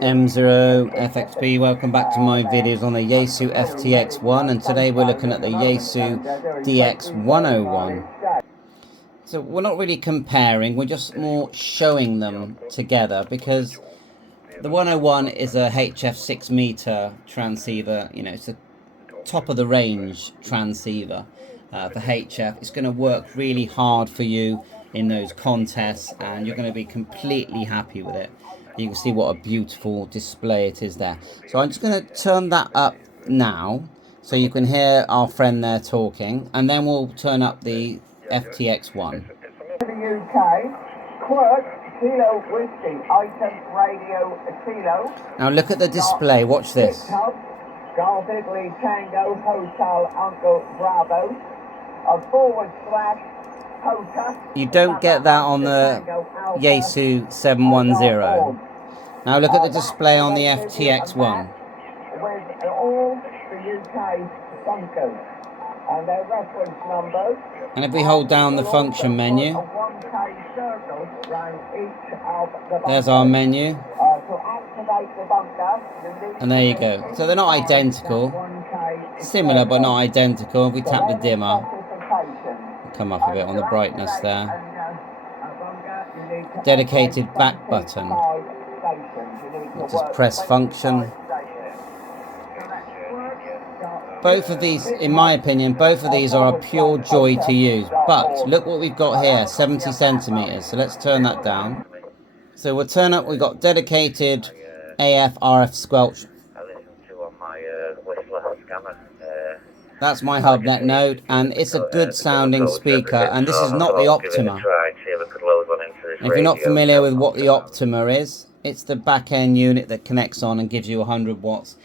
M0 FXB, welcome back to my videos on the Yaesu FTX-1, and today we're looking at the Yaesu FTDX101. So we're not really comparing, we're just more showing them together, because the 101 is a HF 6 meter transceiver. You know, it's a top of the range transceiver for HF. It's going to work really hard for you in those contests, and you're going to be completely happy with it. You can see what a beautiful display it is there. So I'm just going to turn that up now so you can hear our friend there talking, and then we'll turn up the FTX1. Now look at the display, watch this. Golf Italy Tango Hotel Uncle Bravo / Hotel. You don't get that on the Yaesu 710. Now look at the display on the FTX1. With all the UK bunkers and their reference numbers. And if we hold down the function menu, there's our menu. And there you go. So they're not identical. Similar but not identical. If we tap the dimmer, we'll come up a bit on the brightness there. Dedicated back button. We'll just press function. Both of these, in my opinion, both of these are a pure joy to use. But look what we've got here, 70 centimeters. So let's turn that down. So we'll turn up, we've got dedicated AF RF squelch. That's my hubnet node, and it's a good sounding speaker, and this is not the Optima. If you're not familiar with what the Optima is, it's the back end unit that connects on and gives you 100 watts.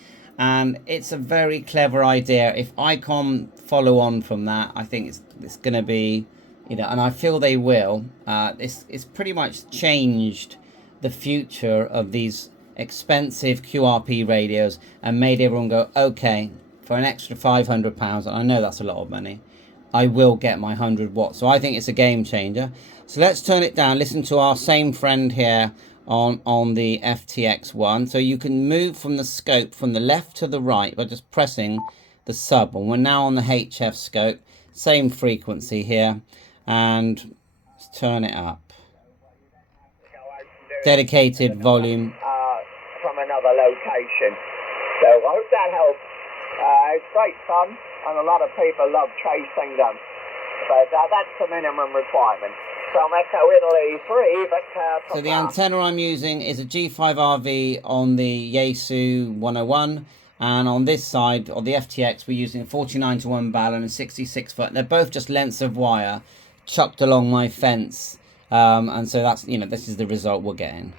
And it's a very clever idea. If ICOM follow on from that, I think it's going to be, you know, and I feel they will. It's pretty much changed the future of these expensive QRP radios and made everyone go, okay, for an extra £500, and I know that's a lot of money, I will get my 100 watts. So I think it's a game changer. So let's turn it down. Listen to our same friend here on the FTX1. So you can move from the scope from the left to the right by just pressing the sub. And we're now on the HF scope. Same frequency here. And let's turn it up. Dedicated volume. From another location. So I hope that helps. It's great fun, and a lot of people love chasing them. But that's the minimum requirement. From Echo Italy 3, but... So the antenna I'm using is a G5RV on the Yaesu 101. And on this side, on the FTX, we're using a 49-to-1 balun and 66 foot. They're both just lengths of wire chucked along my fence. And so that's, you know, this is the result we're getting.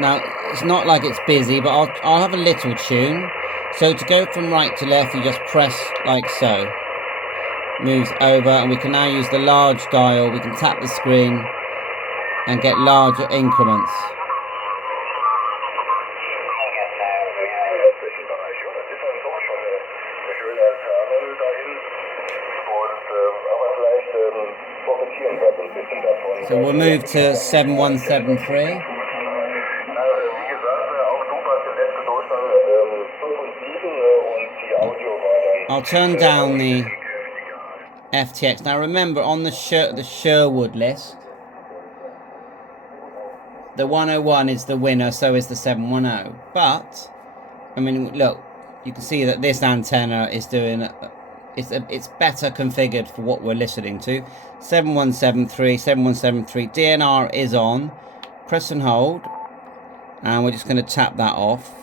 Now, it's not like it's busy, but I'll have a little tune. So to go from right to left, you just press like so. Moves over, and we can now use the large dial. We can tap the screen and get larger increments. So we'll move to 7173. I'll turn down the FTX. Now remember, on the Sherwood list, the 101 is the winner, so is the 710. But, I mean, look, you can see that this antenna is doing, it's better configured for what we're listening to. 7173, 7173, DNR is on. Press and hold, and we're just going to tap that off.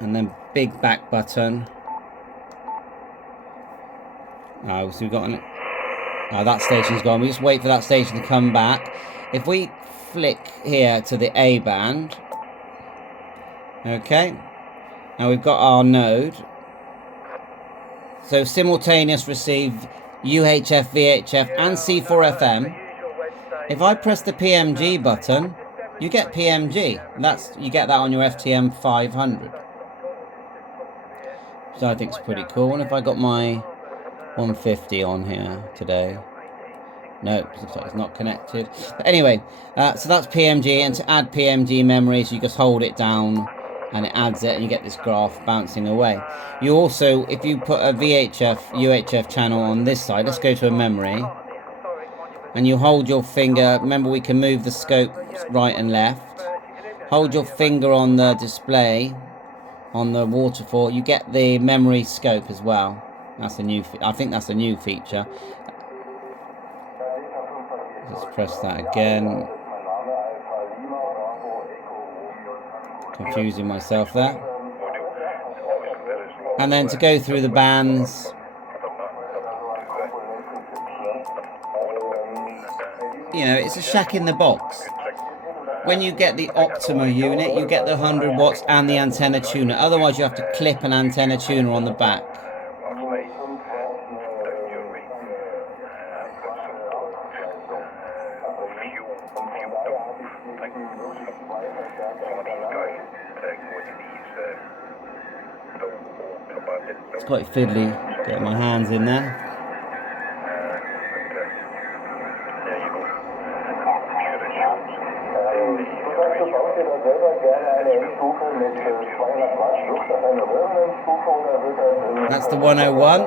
And then big back button. Oh, so we've got an... Oh, that station's gone. We just wait for that station to come back. If we flick here to the A band. Okay. Now we've got our node. So simultaneous receive UHF, VHF and C4FM. If I press the PMG button, you get PMG. You get that on your FTM 500. So I think it's pretty cool. And if I got my 150 on here today. No, looks like it's not connected. But anyway, so that's PMG, and to add PMG memories, you just hold it down and it adds it, and you get this graph bouncing away. You also, if you put a VHF, UHF channel on this side, let's go to a memory, and you hold your finger, remember we can move the scope right and left, hold your finger on the display, on the waterfall, you get the memory scope as well. That's a new, I think that's a new feature. Let's press that again. Confusing myself there. And then to go through the bands, you know, it's a shack in the box. When you get the Optima unit, you get the 100 watts and the antenna tuner. Otherwise, you have to clip an antenna tuner on the back. It's quite fiddly getting my hands in there. That's the 101.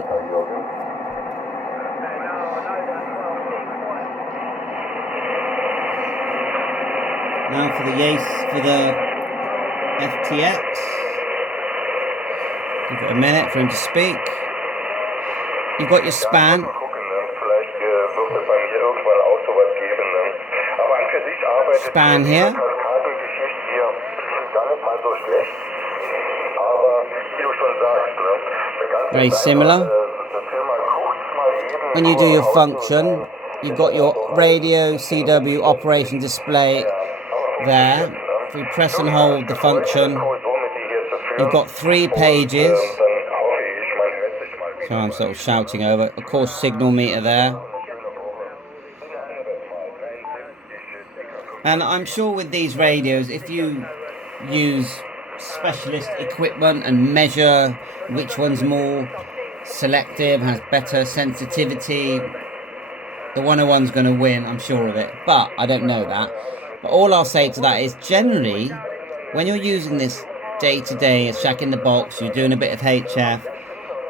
Now for the Yaesu, for the FTX. Give it a minute for him to speak. You've got your span. Span here. Very similar. When you do your function, you've got your radio CW operation display there. If we press and hold the function, you've got 3 pages. So I'm sort of shouting over. Of course, signal meter there. And I'm sure with these radios, if you use specialist equipment and measure which one's more selective, has better sensitivity, the 101's going to win, I'm sure of it. But I don't know that. But all I'll say to that is, generally, when you're using this day to day, a shack in the box, you're doing a bit of HF,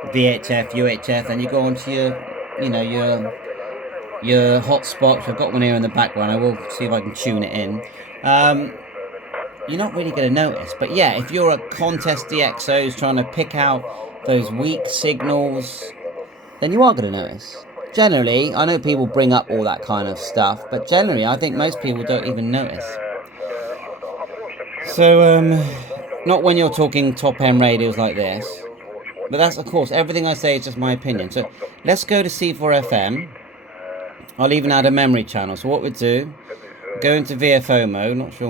VHF, UHF, then you go onto your, you know, your hotspots. I've got one here in the background. I will see if I can tune it in. You're not really going to notice. But yeah, if you're a contest DxOs trying to pick out those weak signals, then you are going to notice. Generally, I know people bring up all that kind of stuff, but generally, I think most people don't even notice. So, not when you're talking top-end radios like this. But that's, of course, everything I say is just my opinion. So, let's go to C4FM. I'll even add a memory channel. So what we do, go into VFO mode. Not sure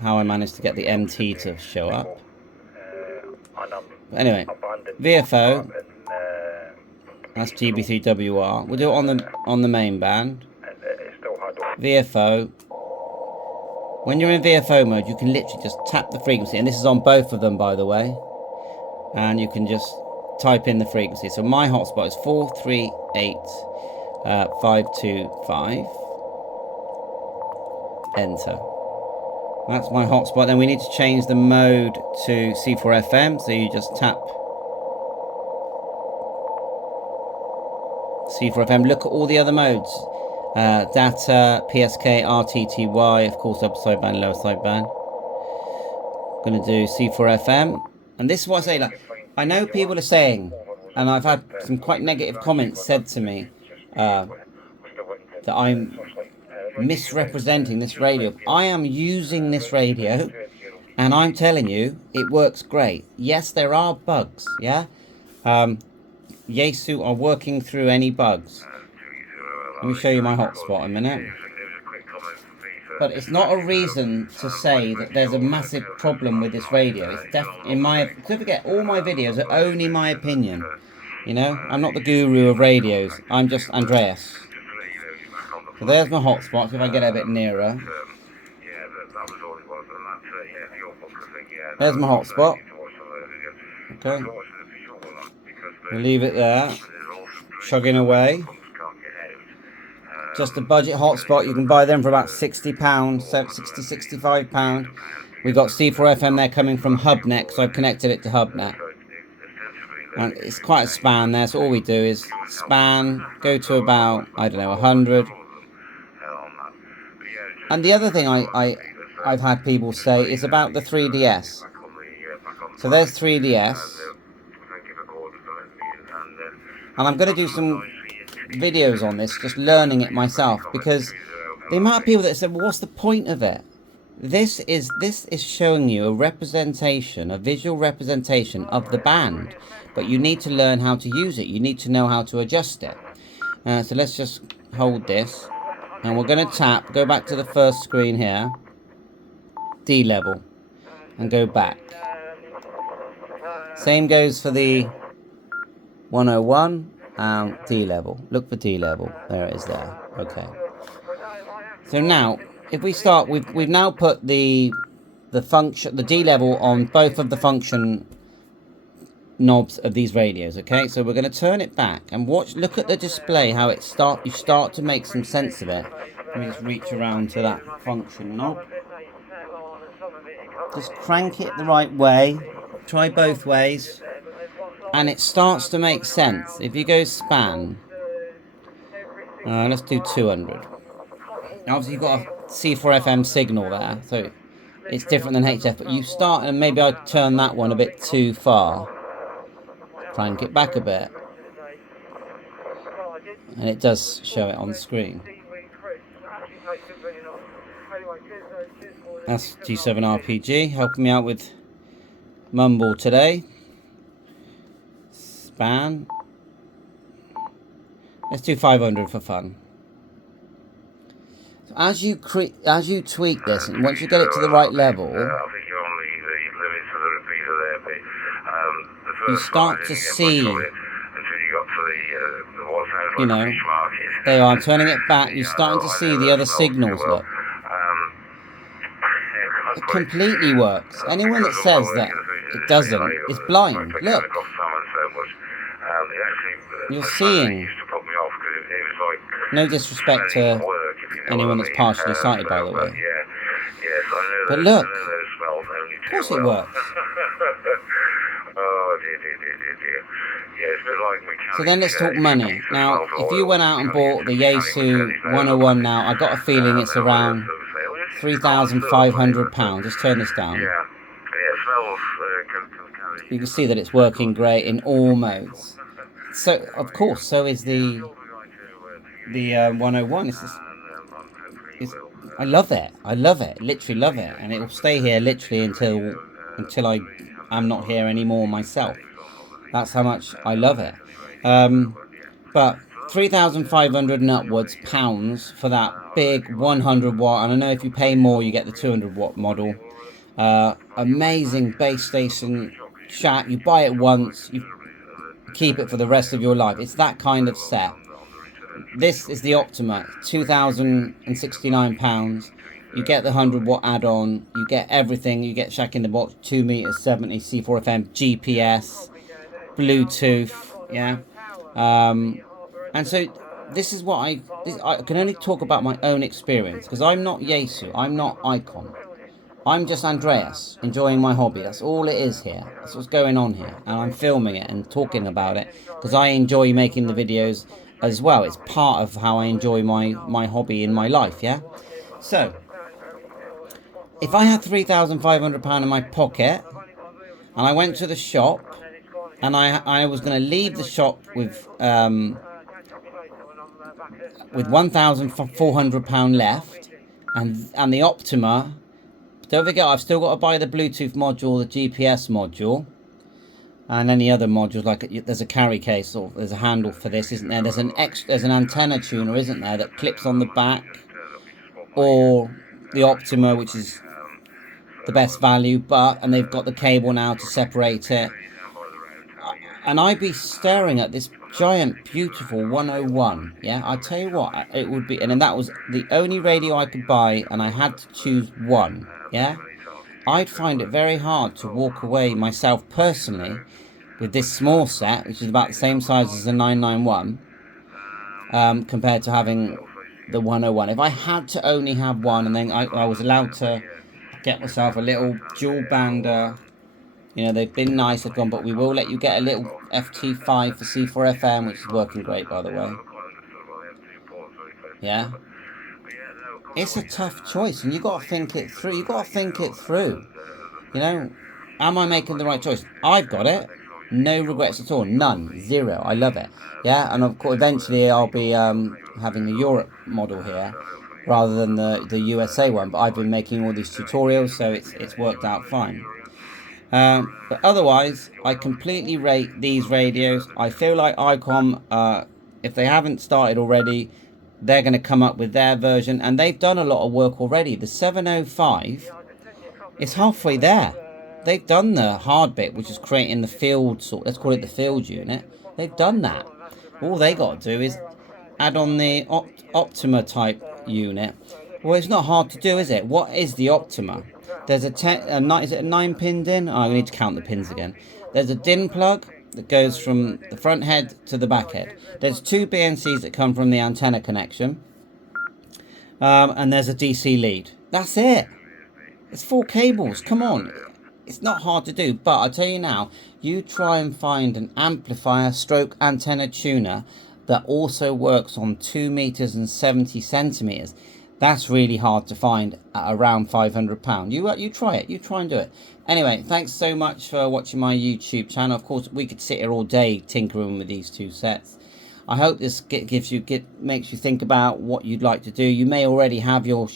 how I managed to get the MT to show up. But anyway, VFO. That's GB3WR. We'll do it on the main band. VFO. When you're in VFO mode, you can literally just tap the frequency, and this is on both of them, by the way. And you can just type in the frequency. So my hotspot is 438.525. Enter. That's my hotspot. Then we need to change the mode to C4FM. So you just tap C4FM. Look at all the other modes. Data, PSK, RTTY, of course upper sideband, lower sideband. I'm going to do C4FM. And this is what I say, like, I know people are saying, and I've had some quite negative comments said to me, that I'm misrepresenting this radio. I am using this radio, and I'm telling you, it works great. Yes, there are bugs, yeah? Yaesu are working through any bugs. Let me show you my hotspot in a minute. But it's not a reason to say that there's a massive problem with this radio. It's don't forget, all my videos are only my opinion. You know, I'm not the guru of radios. I'm just Andreas. So there's my hotspot, if I get a bit nearer. There's my hotspot. Okay. We'll leave it there. chugging away. Just a budget hotspot. You can buy them for about £60, £60, £65. We've got C4FM there coming from HubNet, so I've connected it to HubNet. And it's quite a span there, so all we do is span, go to about, I don't know, 100. And the other thing I've had people say is about the 3DS. So there's 3DS. And I'm going to do some videos on this, just learning it myself, because the amount of people that said, well, what's the point of it? This is showing you a representation, a visual representation of the band, but you need to learn how to use it. You need to know how to adjust it. So let's just hold this, and we're going to tap, go back to the first screen here, D level, and go back. Same goes for the 101. D level. Look for D level. There it is there. Okay. So now, if we start, we've now put the function, the D level on both of the function knobs of these radios. Okay. So we're going to turn it back and watch. Look at the display. How it you start to make some sense of it. Let me just reach around to that function knob. Just crank it the right way. Try both ways. And it starts to make sense. If you go span, let's do 200. Obviously, you've got a C4FM signal there, so it's different than HF. But you start, and maybe I turn that one a bit too far. Crank it back a bit, and it does show it on the screen. That's G7RPG helping me out with mumble today. Span. Let's do 500 for fun. So as you tweak this, and once you get it to the right level, you start to see, you know, there you are, I'm turning it back, you're starting to see the other signals, look. It completely works. Anyone that says that it doesn't is blind. Look. You're seeing. No disrespect to anyone that's partially sighted, by the way. But look. Of course it works. So then let's talk money. Now, if you went out and bought the Yaesu 101 now, I got a feeling it's around £3,500. Just turn this down. You can see that it's working great in all modes. So, of course, so is the 101. I love it. I love it. Literally love it. And it will stay here literally until I am not here anymore myself. That's how much I love it. But 3,500 and upwards pounds for that big 100 watt. And I know if you pay more, you get the 200 watt model. Amazing base station chat. You buy it once, you keep it for the rest of your life. It's that kind of set. This is the Optima, £2,069. You get the 100 watt add-on. You get everything. You get Shack in the Box, 2 meters 70, C4FM, GPS, Bluetooth. Yeah. And so this is what I can only talk about my own experience, because I'm not Yaesu. I'm not Icon. I'm just Andreas, enjoying my hobby. That's all it is here. That's what's going on here. And I'm filming it and talking about it because I enjoy making the videos as well. It's part of how I enjoy my hobby in my life, yeah? So, if I had £3,500 in my pocket and I went to the shop and I was going to leave the shop with £1,400 left and the Optima. Don't forget, I've still got to buy the Bluetooth module, the GPS module, and any other modules. Like there's a carry case, or there's a handle for this, isn't there? There's an antenna tuner, isn't there, that clips on the back, or the Optima, which is the best value, and they've got the cable now to separate it. And I'd be staring at this giant, beautiful 101. Yeah, I tell you what, it would be, and then that was the only radio I could buy, and I had to choose one. Yeah, I'd find it very hard to walk away myself personally with this small set, which is about the same size as the 991, compared to having the 101. If I had to only have one, and then I was allowed to get myself a little dual bander, you know, they've been nice, they've gone, but we will let you get a little FT5 for C4FM, which is working great, by the way. Yeah. It's a tough choice, and you got to think it through. You got to think it through. You know, am I making the right choice? I've got it. No regrets at all. None. Zero. I love it. Yeah, and of course, eventually I'll be having the Europe model here rather than the USA one. But I've been making all these tutorials, so it's worked out fine. But otherwise, I completely rate these radios. I feel like ICOM, if they haven't started already, they're going to come up with their version, and they've done a lot of work already. The 705 is halfway there. They've done the hard bit, which is creating the field sort. Let's call it the field unit. They've done that. All they got to do is add on the Optima type unit. Well, it's not hard to do, is it? What is the Optima? There's is it a 9-pin DIN? Oh, I need to count the pins again. There's a DIN plug that goes from the front head to the back head. There's 2 BNCs that come from the antenna connection. And there's a DC lead. That's it. It's 4 cables. Come on. It's not hard to do. But I tell you now, you try and find an amplifier stroke antenna tuner that also works on 2 meters and 70 centimeters. That's really hard to find at around £500. You try it. You try and do it. Anyway, thanks so much for watching my YouTube channel. Of course, we could sit here all day tinkering with these 2 sets. I hope this makes you think about what you'd like to do. You may already have your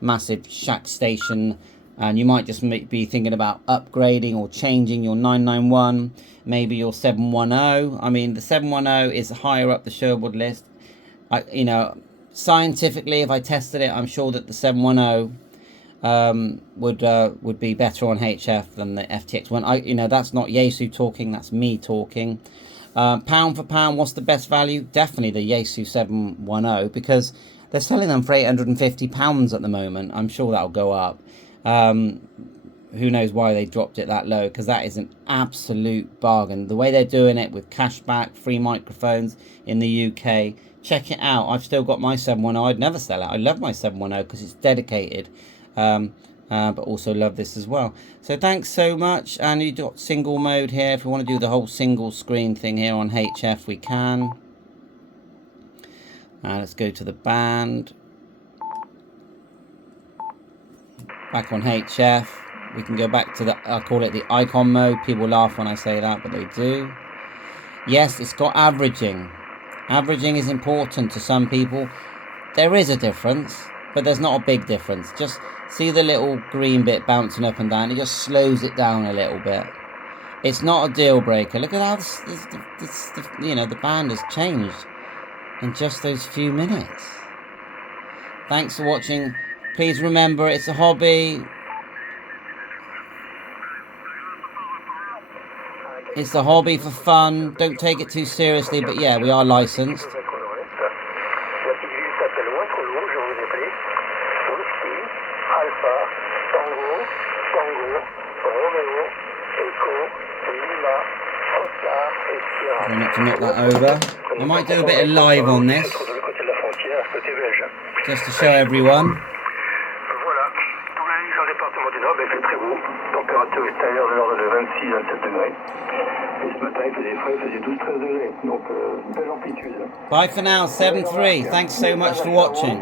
massive shack station, and you might just be thinking about upgrading or changing your 991, maybe your 710. I mean, the 710 is higher up the Sherwood list. You know, scientifically, if I tested it, I'm sure that the 710 would be better on HF than the FTX-1. You know, that's not Yaesu talking, that's me talking. Pound for pound, what's the best value? Definitely the Yaesu 710, because they're selling them for £850 at the moment. I'm sure that'll go up. Who knows why they dropped it that low, because that is an absolute bargain. The way they're doing it with cashback, free microphones in the UK. Check it out. I've still got my 710. I'd never sell it. I love my 710 because it's dedicated. But also love this as well. So thanks so much. And you've got single mode here. If we want to do the whole single screen thing here on HF, we can. Let's go to the band. Back on HF. We can go back to the, I call it the icon mode. People laugh when I say that, but they do. Yes, it's got averaging. Averaging is important to some people. There is a difference, but there's not a big difference. Just see the little green bit bouncing up and down. It just slows it down a little bit. It's not a deal breaker. Look at how the band has changed in just those few minutes. Thanks for watching. Please remember, it's a hobby. It's a hobby for fun. Don't take it too seriously, but yeah, we are licensed. Try not to knock that over. I might do a bit of live on this, just to show everyone. Bye for now, 7-3. Thanks so much for watching.